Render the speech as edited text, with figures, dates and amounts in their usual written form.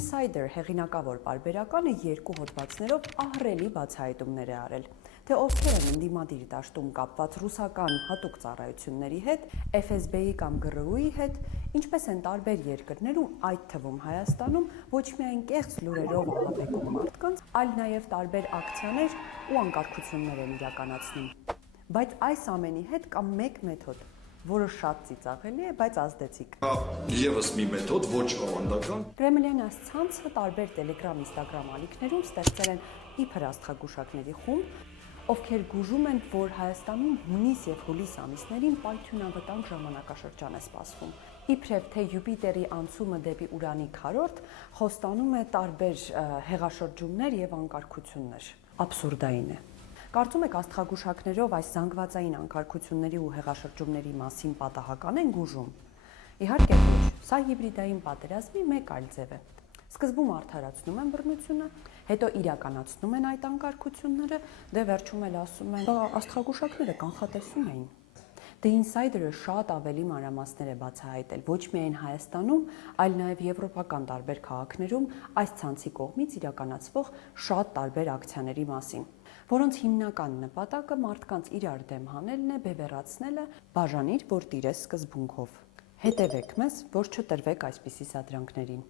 Insider հեղինակավոր պարբերականը երկու հոդվածներով ահռելի բացահայտումներ է արել, թե ովքեր են ընդդիմադիր դաշտում կապված ռուսական հատուկ ծառայությունների հետ, FSB-ի կամ ԳՌՈՒ-ի հետ, ինչպես են տարբեր երկրներում, այդ թվում Հայաստանում, ոչ միայն կեղծ լուրերով ահաբեկում մարդկանց, այլ նաև տարբեր ակցիաներ ու անկարգություններ են իրականացնում։ Բայց այս ամենի հետ կա մեկ մեթոդ, որը շատ ծիծաղելի է, բայց ազդեցիկ։ Եվս մի մեթոդ ոչ ավանդական։ Կրեմլյան ցանցը տարբեր Telegram, Instagram ալիքներում ստեղծել են իբր աստղագուշակների խումբ, ովքեր գուժում են, որ Հայաստանում հունիս եւ հուլիս ամիսներին պայթյունավտանգ ժամանակաշրջան է սպասվում։ Իբրև թե Յուպիտերի անցումը դեպի Ուրանի քառորդ խոստանում է տարբեր հեղաշրջումներ եւ անկարգություններ։ Աբսուրդային է։ Կարծում եք աստղագուշակներով այս զանգվածային անկարգությունների ու հեղաշրջումների մասին պատահական են գուժում։ Իհարկե ոչ, սա հիբրիդային պատերազմի մեկ այլ ձև է։ Սկզբում արդարացնում են բռնությունը, հետո իրականացնում են այդ անկարգությունները, դե վերջում էլ ասում են, աստղագուշակները կանխատեսում էին։ The Insider-ը շատ ավելի մանրամասներ է բացահայտել ոչ միայն Հայաստանում, այլ նաև եվրոպական տարբեր քաղաքներում այս ցանցի կողմից իրականացվող շատ տարբեր ակցիաների մասին, որոնց հիմնական նպատակը մարդկանց իրար դեմ հանելն է, բևեռացնելը, բաժանիր, որ տիրես սկզբունքով։ Հետևեք մեզ, որ չտրվեք այսպիսի սադրանքներին։